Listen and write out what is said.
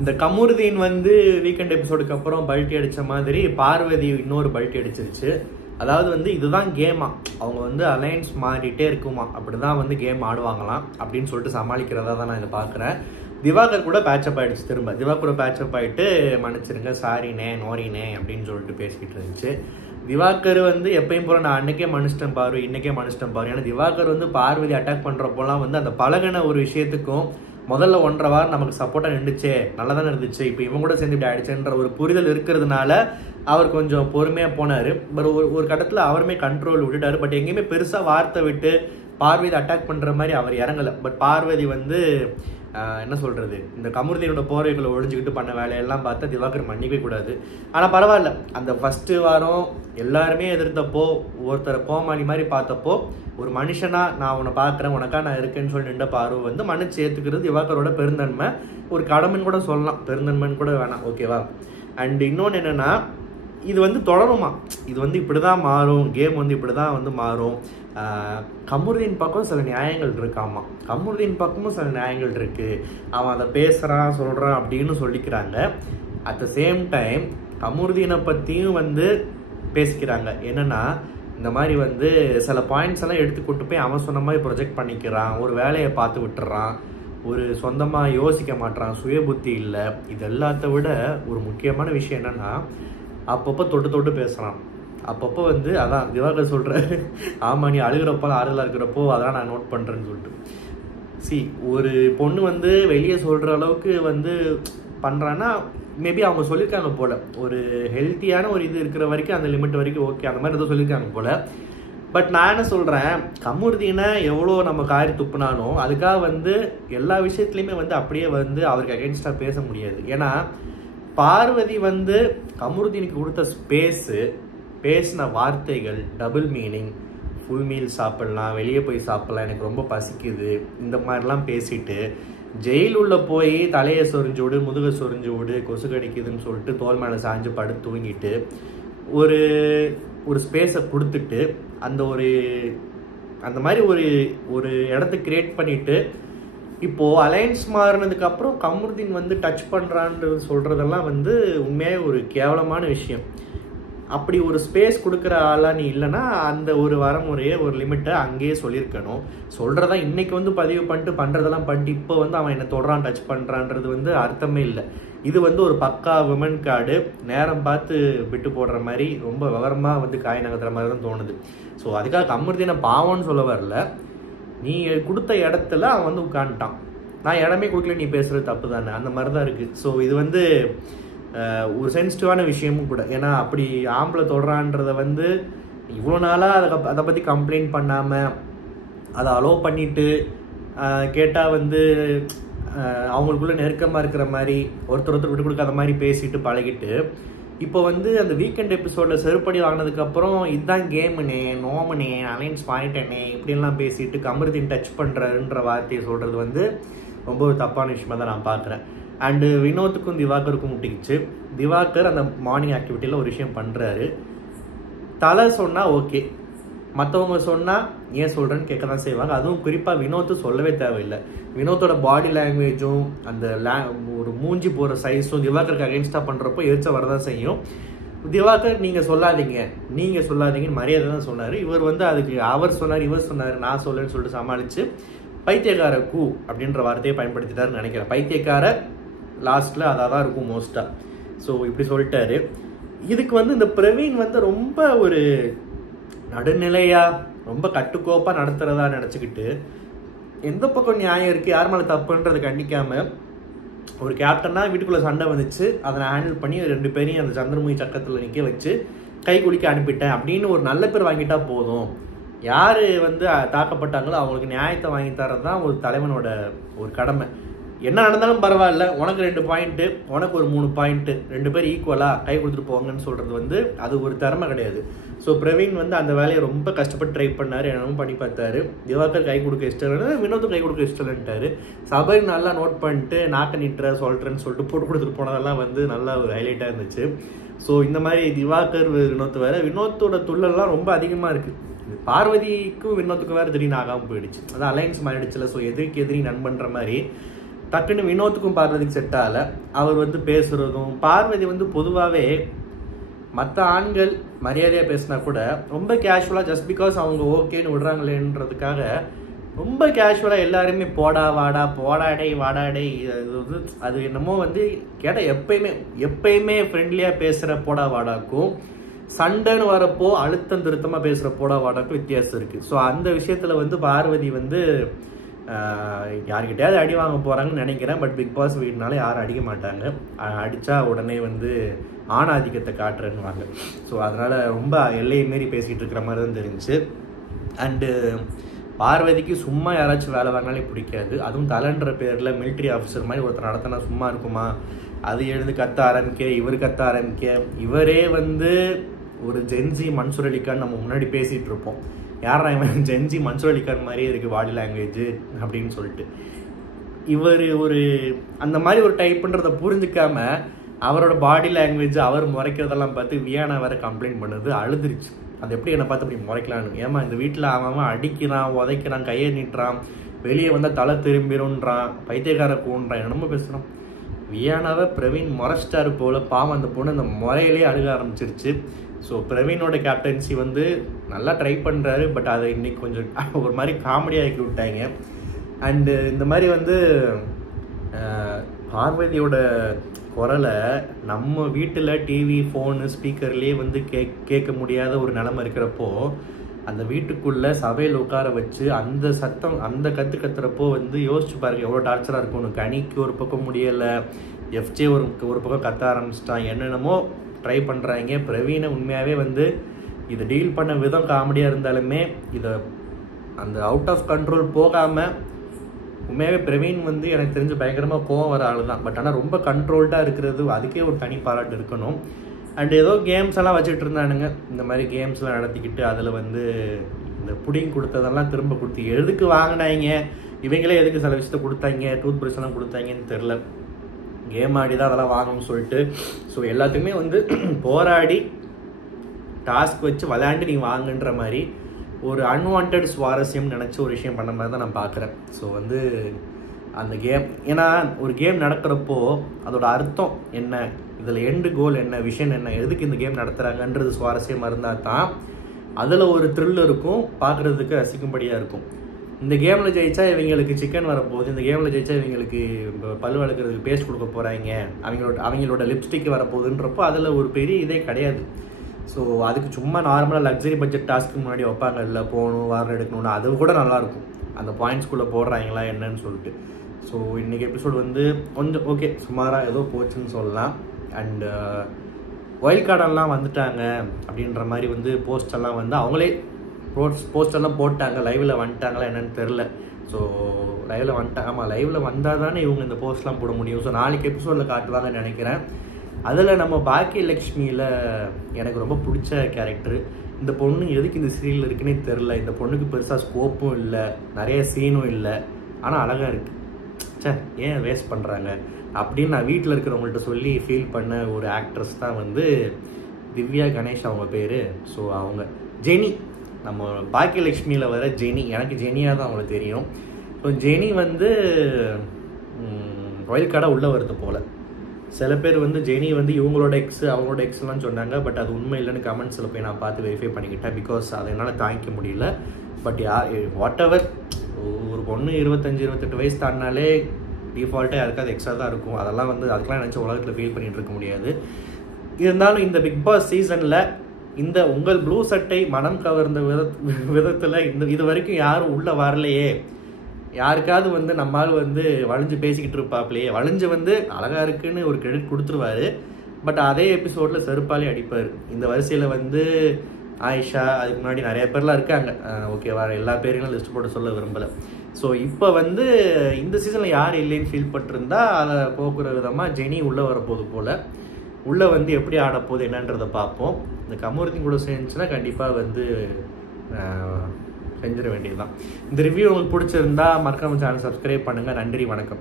இந்த கமருதீன் வந்து வீக்கெண்ட் எபிசோடுக்கு அப்புறம் பல்ட்டி அடிச்ச மாதிரி பார்வதி இன்னொரு பல்ட்டி அடிச்சிருச்சு. அதாவது வந்து இதுதான் கேமா, அவங்க வந்து அலையன்ஸ் மாறிட்டே இருக்குமா, அப்படிதான் வந்து கேம் ஆடுவாங்களாம் அப்படின்னு சொல்லிட்டு சமாளிக்கிறதா தான் நான் இதை பார்க்குறேன். திவாகர் கூட பேட்சப் ஆயிடுச்சு. திரும்ப திவாகர் கூட பேட்சப் ஆகிட்டு மன்னிச்சிருங்க, சாரினே நோரினே அப்படின்னு சொல்லிட்டு பேசிக்கிட்டு இருந்துச்சு. திவாகர் வந்து எப்பயும் போல நான் அன்னைக்கே மனுஷன் பாரு, இன்னைக்கே மனுஷன் பாரு. ஏன்னா திவாகர் வந்து பார்வதி அட்டாக் பண்றப்போலாம் வந்து அந்த பழகின ஒரு விஷயத்துக்கும் முதல்ல 1.5 வாரம் நமக்கு சப்போர்ட்டா நின்றுச்சே, நல்லா தானே இருந்துச்சு, இப்போ இவங்க கூட சேர்ந்து இப்படி ஆயிடுச்சுன்ற ஒரு புரிதல் இருக்கிறதுனால அவர் கொஞ்சம் பொறுமையா போனாரு. பட் ஒரு கட்டத்துல அவருமே கண்ட்ரோல் விட்டுட்டாரு. பட் எங்கேயுமே பெருசா வார்த்தை விட்டு பார்வதி அட்டாக் பண்ற மாதிரி அவர் இறங்கல. பட் பார்வதி வந்து என்ன சொல்றது, இந்த கமருதீனோட போர்வைகளை ஒழிஞ்சுக்கிட்டு பண்ண வேலையெல்லாம் பார்த்தா திவாகர் மன்னிக்கவே கூடாது. ஆனா பரவாயில்ல, அந்த ஃபர்ஸ்ட் வாரம் எல்லாருமே எதிர்த்தப்போ, ஒருத்தரை கோமாளி மாதிரி பார்த்தப்போ, ஒரு மனுஷனா நான் உன்னை பார்க்குறேன், உனக்கா நான் இருக்கேன்னு சொல்லி நின்ற பார்வை வந்து மன்னிச்சு ஏற்றுக்கிறது திவாகரோட பெருந்தன்மை. ஒரு கடமைன்னு கூட சொல்லலாம், பெருந்தன்மைன்னு கூட வேணாம், ஓகேவா. அண்ட் இன்னொன்று என்னன்னா, இது வந்து தொடருமா, இது வந்து இப்படிதான் மாறும், கேம் வந்து இப்படிதான் வந்து மாறும். கமருதீன் பக்கம் சில நியாயங்கள் இருக்காமா, கமருதீன் பக்கமும் சில நியாயங்கள் இருக்கு. அவன் அதை பேசுறான் சொல்றான் அப்படின்னு சொல்லிக்கிறாங்க. அட் த சேம் டைம் கமருதீனை பத்தியும் வந்து பேசிக்கிறாங்க. என்னன்னா, இந்த மாதிரி வந்து சில பாயிண்ட்ஸ் எல்லாம் எடுத்து கொண்டு போய் அவன் சொன்ன மாதிரி ப்ரொஜெக்ட் பண்ணிக்கிறான், ஒரு வேலையை பார்த்து விட்டுறான், ஒரு சொந்தமாக யோசிக்க மாட்டான், சுய புத்தி இல்லை. இது எல்லாத்த விட ஒரு முக்கியமான விஷயம் என்னன்னா, அப்பப்போ தொட்டு பேசுகிறான். அப்பப்போ வந்து அதான் திவாகர் சொல்கிறாரு, ஆமாம் நீ அழுகிறப்போ ஆறுதலாக இருக்கிறப்போ அதான் நான் நோட் பண்ணுறேன்னு சொல்லிட்டு. ஒரு பொண்ணு வந்து வெளியே சொல்கிற அளவுக்கு வந்து பண்ணுறான்னா மேபி அவங்க சொல்லியிருக்காங்க போல், ஒரு ஹெல்த்தியான ஒரு இது இருக்கிற வரைக்கும் அந்த லிமிட் வரைக்கும் ஓகே, அந்த மாதிரி ஏதோ சொல்லியிருக்காங்க போல். பட் நான் என்ன சொல்கிறேன், கமருதீனை எவ்வளோ நம்ம காரி துப்புனாலும் அதுக்காக வந்து எல்லா விஷயத்துலையுமே வந்து அப்படியே வந்து அவருக்கு அகென்ஸ்டாக பேச முடியாது. ஏன்னா பார்வதி வந்து கமருதீனுக்கு கொடுத்த ஸ்பேஸு, பேசின வார்த்தைகள் டபுள் மீனிங், ஃபுல் மீல் சாப்பிட்லாம், வெளியே போய் சாப்பிட்லாம், எனக்கு ரொம்ப பசிக்குது, இந்த மாதிரிலாம் பேசிட்டு ஜெயில் உள்ள போய் தலையை சொரிஞ்சு விடு, முதுகை சொரிஞ்சு விடு, கொசு கடிக்குதுன்னு சொல்லிட்டு தோல் மேலே சாஞ்சு படுத்து தூங்கிட்டு ஒரு ஸ்பேஸை கொடுத்துட்டு அந்த மாதிரி ஒரு இடத்த கிரியேட் பண்ணிட்டு இப்போ அலையன்ஸ் மாறினதுக்கு அப்புறம் கமருதீன் வந்து டச் பண்றான்றது சொல்றதெல்லாம் வந்து உண்மையாக ஒரு கேவலமான விஷயம். அப்படி ஒரு ஸ்பேஸ் கொடுக்குற ஆளா நீ இல்லைன்னா அந்த ஒரு வரமுறையே ஒரு லிமிட்டை அங்கேயே சொல்லியிருக்கணும். சொல்றதா இன்னைக்கு வந்து பதிவு பண்ணிட்டு பண்றதெல்லாம் பண்ணிட்டு இப்போ வந்து அவன் என்ன தொடரான் டச் பண்றான்றது வந்து அர்த்தமே இல்லை. இது வந்து ஒரு பக்கா விமன் கார்டு, நேரம் பார்த்து விட்டு போடுற மாதிரி ரொம்ப விவரமா வந்து காய் நகர்த்துற மாதிரி தான் தோணுது. ஸோ அதுக்காக கமருதீனை பாவம்னு சொல்ல வரல, நீ கொடுத்த இடத்துல அவன் வந்து உட்காந்துட்டான், நான் இடமே கொடுக்கல, நீ பேசுறது தப்பு தானே, அந்த மாதிரி தான் இருக்கு. ஸோ இது வந்து ஒரு சென்சிட்டிவான விஷயமும் கூட. ஏன்னா அப்படி ஆம்பளை தொடரான்றத வந்து இவ்வளோ நாளாக அதை பற்றி கம்ப்ளைண்ட் பண்ணாமல் அதை அலோவ் பண்ணிட்டு கேட்டால் வந்து அவங்களுக்குள்ள நெருக்கமாக இருக்கிற மாதிரி ஒருத்தர் விட்டு கொடுக்காத மாதிரி பேசிட்டு பழகிட்டு இப்போ வந்து அந்த வீக்கெண்ட் எபிசோடில் செருப்படி வாங்கினதுக்கப்புறம் இதுதான் கேமுனே, நோமனே, அலைன்ஸ் பாயிண்டனே இப்படின்லாம் பேசிட்டு கமருதீன் டச் பண்ணுறன்ற வார்த்தையை சொல்கிறது வந்து ரொம்ப ஒரு தப்பான விஷயமா தான் நான் பார்க்குறேன். அண்டு வினோத்துக்கும் திவாகருக்கும் முட்டிக்கிச்சு. திவாகர் அந்த மார்னிங் ஆக்டிவிட்டியில் ஒரு விஷயம் பண்ணுறாரு, தலை சொன்னால் ஓகே, மற்றவங்க சொன்னால் ஏன் சொல்கிறேன்னு கேட்க தான் செய்வாங்க. அதுவும் குறிப்பாக வினோத்து சொல்லவே தேவையில்லை. வினோத்தோட பாடி லாங்குவேஜும் அந்த ஒரு மூஞ்சி போகிற சைஸும் திவாகருக்கு அகென்ஸ்டாக பண்ணுறப்போ எரிச்ச வரதான் செய்யும். திவாகர் நீங்கள் சொல்லாதீங்கன்னு மரியாதை தான் சொன்னார். இவர் வந்து அதுக்கு அவர் சொன்னார், இவர் சொன்னார், நான் சொல்லன்னு சொல்லிட்டு சமாளித்து பைத்தியக்கார கூ அப்படின்ற வார்த்தையை பயன்படுத்திட்டாருன்னு நினைக்கிறேன். பைத்தியக்கார லாஸ்ட்டில் அதாக தான் இருக்கும் மோஸ்ட்டாக. ஸோ இப்படி சொல்லிட்டாரு. இதுக்கு வந்து இந்த பிரவீன் வந்து ரொம்ப ஒரு நடுநிலையாக ரொம்ப கட்டுக்கோப்பாக நடத்துகிறதா நினச்சிக்கிட்டு எந்த பக்கம் நியாயம் இருக்குது, யார் மேலே தப்புன்றதை கண்டிக்காமல் ஒரு கேப்டனா வீட்டுக்குள்ளே சண்டை வந்துச்சு, அதை நான் ஹேண்டில் பண்ணி 2 பேரையும் அந்த சந்திரமுகி சக்கரத்தில் நிற்க வச்சு கை குளிக்க அனுப்பிட்டேன் அப்படின்னு ஒரு நல்ல பேர் வாங்கிட்டா போதும். யார் வந்து தாக்கப்பட்டாங்களோ அவங்களுக்கு நியாயத்தை வாங்கி தரது தான் ஒரு தலைவனோட ஒரு கடமை. என்ன நடந்தாலும் பரவாயில்ல, உனக்கு 2 பாயிண்ட்டு, உனக்கு ஒரு 3 பாயிண்ட்டு, 2 பேர் ஈக்குவலாக கை கொடுத்துட்டு போங்கன்னு சொல்கிறது வந்து அது ஒரு திறமை கிடையாது. ஸோ பிரவீன் வந்து அந்த வேலையை ரொம்ப கஷ்டப்பட்டு ட்ரை பண்ணார், என்னவும் பண்ணி பார்த்தாரு. திவாகர் கை கொடுக்க இஷ்டம் இல்லைன்னு, வினோத்தும் கை கொடுக்க இஷ்டம் இல்லைன்ட்டாரு. சபை நல்லா நோட் பண்ணிட்டு நாக்க நிட்டுற சொல்கிறேன்னு சொல்லிட்டு போட்டு கொடுத்துட்டு போனதெல்லாம் வந்து நல்லா ஒரு ஹைலைட்டாக இருந்துச்சு. ஸோ இந்த மாதிரி திவாகர் வினோத் வேறு, வினோத்தோட துள்ளெல்லாம் ரொம்ப அதிகமாக இருக்குது. பார்வதிக்கும் வினோத்துக்கும் வேறு திடீர்னு ஆகாமல் போயிடுச்சு, அதான் அலையன்ஸ் மாறிடுச்சுல. ஸோ எதிரிக்கு எதிரி நண்பன்ற மாதிரி டக்குன்னு வினோத்துக்கும் பார்வதிக்கு செட் ஆகலை. அவர் வந்து பேசுகிறதும், பார்வதி வந்து பொதுவாகவே மற்ற ஆண்கள் மரியாதையாக பேசினா கூட ரொம்ப கேஷுவலாக ஜஸ்ட் பிகாஸ் அவங்க ஓகேன்னு விடுறாங்களேன்றதுக்காக ரொம்ப கேஷுவலாக எல்லாருமே போடா வாடா போடாடை வாடாடை அது என்னமோ வந்து கேட்டால் எப்பயுமே ஃப்ரெண்ட்லியாக பேசுகிற போடா வாடாக்கும் சண்டைன்னு வரப்போ அழுத்தம் திருத்தமாக பேசுகிற போடா வாடாக்கும் வித்தியாசம் இருக்குது. ஸோ அந்த விஷயத்தில் வந்து பார்வதி வந்து யார்கிட்டயாவது அடி வாங்க போகிறாங்கன்னு நினைக்கிறேன். பட் பிக் பாஸ் வீடுனால யாரும் அடிக்க மாட்டாங்க. அடித்தா உடனே வந்து ஆணாதிக்கத்தை காட்டுறேன்னுவாங்க. ஸோ அதனால் ரொம்ப எல்லையை மாரி பேசிகிட்டு இருக்கிற மாதிரி தான் தெரிஞ்சு. அண்டு பார்வதிக்கு சும்மா யாராச்சும் வேலை வாங்கினாலே பிடிக்காது. அதுவும் தலைன்ற பேரில் மிலிட்ரி ஆஃபீஸர் மாதிரி ஒருத்தர் நடத்தினா சும்மா இருக்குமா? அது எழுந்து கத்த ஆரம்பிக்க, இவர் கத்த ஆரம்பிக்க, இவரே வந்து ஒரு ஜென்சி மன்சூர் அலிகான் நம்ம முன்னாடி பேசிகிட்டு இருப்போம். யாரா இவன் ஜென்சி மன்சூர் அலிகான் மாதிரியே இருக்குது பாடி லாங்குவேஜ் அப்படின்னு சொல்லிட்டு. இவர் ஒரு அந்த மாதிரி ஒரு டைப்புன்றதை புரிஞ்சிக்காம அவரோட பாடி லாங்குவேஜ் அவர் முறைக்கிறதெல்லாம் பார்த்து வியானா வேற கம்ப்ளைண்ட் பண்ணுது. அழுதுருச்சு. அது எப்படி என்னை பார்த்து அப்படி முறைக்கலான்னு. ஏமா இந்த வீட்டில் அவன் அடிக்கிறான், உதைக்கிறான், கையை நீட்டுறான், வெளியே வந்தால் தலை திரும்பிடும்ன்றான், பைத்தியக்கார கூன்றான், என்னமோ பேசுகிறான். வியானாவை பிரவீன் முறைச்சிட்டாரு போல. பாவம் அந்த பொண்ணு அந்த முறையிலே அழுக ஆரம்பிச்சிருச்சு. ஸோ பிரவீனோட கேப்டன்சி வந்து நல்லா ட்ரை பண்ணுறாரு. பட் அதை இன்னைக்கு கொஞ்சம் ஒரு மாதிரி காமெடியாக ஆக்கி விட்டாங்க. அண்டு இந்த மாதிரி வந்து பார்வதியோட குரலை நம்ம வீட்டில் டிவி ஃபோனு ஸ்பீக்கர்லேயே வந்து கேட்க முடியாத ஒரு நிலைமை இருக்கிறப்போ அந்த வீட்டுக்குள்ளே சபையில் உட்கார வச்சு அந்த சத்தம் அந்த கற்றுறப்போ வந்து யோசிச்சு பாருங்க எவ்வளோ டார்ச்சராக இருக்கும். கனிக்கு ஒரு பக்கம் முடியலை, எஃப்ஜே ஒரு பக்கம் கத்த ஆரம்பிச்சிட்டான், என்னென்னமோ ட்ரை பண்ணுறாங்க. பிரவீனை உண்மையாகவே வந்து இதை டீல் பண்ண விதம் காமெடியாக இருந்தாலுமே இதை அந்த அவுட் ஆஃப் கண்ட்ரோல் போகாமல் உண்மையாகவே பிரவீன் வந்து எனக்கு தெரிஞ்சு பயங்கரமாக கோவம் வர ஆள் தான். பட் ஆனால் ரொம்ப கண்ட்ரோல்டாக இருக்கிறது அதுக்கே ஒரு தனி பாராட்டு இருக்கணும். அண்ட் ஏதோ கேம்ஸ் எல்லாம் வச்சுட்டு இருந்தானுங்க. இந்த மாதிரி கேம்ஸ்லாம் நடத்திக்கிட்டு அதில் வந்து இந்த புடிங் கொடுத்ததெல்லாம் திரும்ப கொடுத்து எதுக்கு வாங்கினாங்க, இவங்களே எதுக்கு சில விஷயத்த கொடுத்தாங்க, டூத் ப்ரஷ் எல்லாம் கொடுத்தாங்கன்னு தெரில. கேம் ஆடி தான் அதெல்லாம் வாங்கணும்னு சொல்லிட்டு ஸோ எல்லாத்துக்குமே வந்து போராடி டாஸ்க் வச்சு விளையாண்டு நீங்கள் வாங்குன்ற மாதிரி ஒரு அன்வான்ட் சுவாரஸ்யம் நினச்சி ஒரு விஷயம் பண்ண மாதிரி தான் நான் பார்க்குறேன். ஸோ வந்து அந்த கேம், ஏன்னா ஒரு கேம் நடக்கிறப்போ அதோட அர்த்தம் என்ன, இதில் எண்டு கோல் என்ன, விஷன் என்ன, எதுக்கு இந்த கேம் நடத்துகிறாங்கன்றது சுவாரஸ்யமாக இருந்தால் தான் அதில் ஒரு த்ரில் இருக்கும், பார்க்குறதுக்கு ரசிக்கும்படியாக இருக்கும். இந்த கேமில் ஜெயிச்சா இவங்களுக்கு சிக்கன் வரப்போகுது, இந்த கேமில் ஜெயிச்சா இவங்களுக்கு பல் வளர்க்குறதுக்கு பேஸ்ட் கொடுக்க போகிறாங்க, அவங்களோட லிப்ஸ்டிக் வரப்போகுதுன்றப்போ அதில் ஒரு பெரிய இதே கிடையாது. ஸோ அதுக்கு சும்மா நார்மலாக லக்ஸரி பட்ஜெட் டாஸ்க்கு முன்னாடி வைப்பாங்க, இல்லை போகணும் வாரம் எடுக்கணும்னு, அது கூட நல்லாயிருக்கும் அந்த பாயிண்ட்ஸ்குள்ளே போடுறாங்களா என்னன்னு சொல்லிட்டு. ஸோ இன்றைக்கி எபிசோடு வந்து கொஞ்சம் ஓகே சுமாராக ஏதோ போச்சுன்னு சொல்லலாம். அண்டு ஒயில்ட் கார்டெல்லாம் வந்துட்டாங்க அப்படின்ற மாதிரி வந்து போஸ்டெல்லாம் வந்து அவங்களே போஸ்டெல்லாம் போட்டாங்க. லைவில் வந்துட்டாங்களா என்னன்னு தெரில. ஸோ லைவில் வந்துட்டாங்க. ஆமாம், லைவில் வந்தால் தானே இவங்க இந்த போஸ்ட்லாம் போட முடியும். ஸோ நாளைக்கு எபிசோடில் காட்டுவாங்கன்னு நினைக்கிறேன். அதில் நம்ம பாக்கியலக்ஷ்மியில் எனக்கு ரொம்ப பிடிச்ச கேரக்டரு. இந்த பொண்ணு எதுக்கு இந்த சீரியல் இருக்குன்னே தெரில. இந்த பொண்ணுக்கு பெருசாக ஸ்கோப்பும் இல்லை, நிறைய சீனும் இல்லை, ஆனால் அழகாக இருக்குது. சே ஏன் வேஸ்ட் பண்ணுறாங்க அப்படின்னு நான் வீட்டில் இருக்கிறவங்கள்ட்ட சொல்லி ஃபீல் பண்ண ஒரு ஆக்ட்ரஸ் தான் வந்து திவ்யா கணேஷ் அவங்க பேர். ஸோ அவங்க ஜெனி, நம்ம பாக்கியலக்ஷ்மியில் வர ஜெனி, எனக்கு ஜெனியாக தான் அவங்களுக்கு தெரியும். ஸோ ஜெனி வந்து ஒயில்ட் கார்டாக உள்ளே வருது போல். சில பேர் வந்து ஜெனி வந்து இவங்களோட எக்ஸ் அவங்களோட எக்ஸ்லாம் சொன்னாங்க. பட் அது உண்மை இல்லைன்னு கமெண்ட்ஸில் போய் நான் பார்த்து வெரிஃபை பண்ணிக்கிட்டேன். பிகாஸ் அதை என்னால் தாங்கிக்க முடியல. பட் வாட் எவர், ஒரு பொண்ணு 25-28 வயசு தாண்டினாலே டிஃபால்ட்டாக யாருக்காவது எக்ஸ்ட்ரா தான் இருக்கும். அதெல்லாம் வந்து அதுக்கெலாம் நினச்சி உலகத்தில் ஃபீல் பண்ணிகிட்டு இருக்க முடியாது. இருந்தாலும் இந்த பிக் பாஸ் சீசனில் இந்த உங்கள் ப்ளூ சட்டை மனம் கவர்ந்த விதத்தில் இது வரைக்கும் யாரும் உள்ளே வரலையே, யாருக்காவது வந்து நம்மால் வந்து வளைஞ்சு பேசிக்கிட்டு இருப்பாப்லையே, வளைஞ்சு வந்து அழகாக இருக்குன்னு ஒரு கிரெடிட் கொடுத்துருவாரு. பட் அதே எபிசோடில் செருப்பாலே அடிப்பார். இந்த வரிசையில் வந்து ஆயிஷா, அதுக்கு முன்னாடி நிறைய பேர்லாம் இருக்காங்க. ஓகேவா, எல்லா பேரையும் லிஸ்ட் போட்டு சொல்ல விரும்பலை. ஸோ இப்போ வந்து இந்த சீசனில் யார் இல்லைன்னு ஃபீல் பண்ணிருந்தா அதை போக்குற விதமாக ஜெனி உள்ளே வரப்போகுது போல். உள்ளே வந்து எப்படி ஆடப்போகுது என்னன்றதை பார்ப்போம். இந்த கமருதீன் கூட சேர்ந்துச்சுன்னா கண்டிப்பாக வந்து செஞ்சிட வேண்டியது தான். இந்த ரிவ்யூ உங்களுக்கு பிடிச்சிருந்தா மறக்காம சேனல் சப்ஸ்கிரைப் பண்ணுங்கள். நன்றி, வணக்கம்.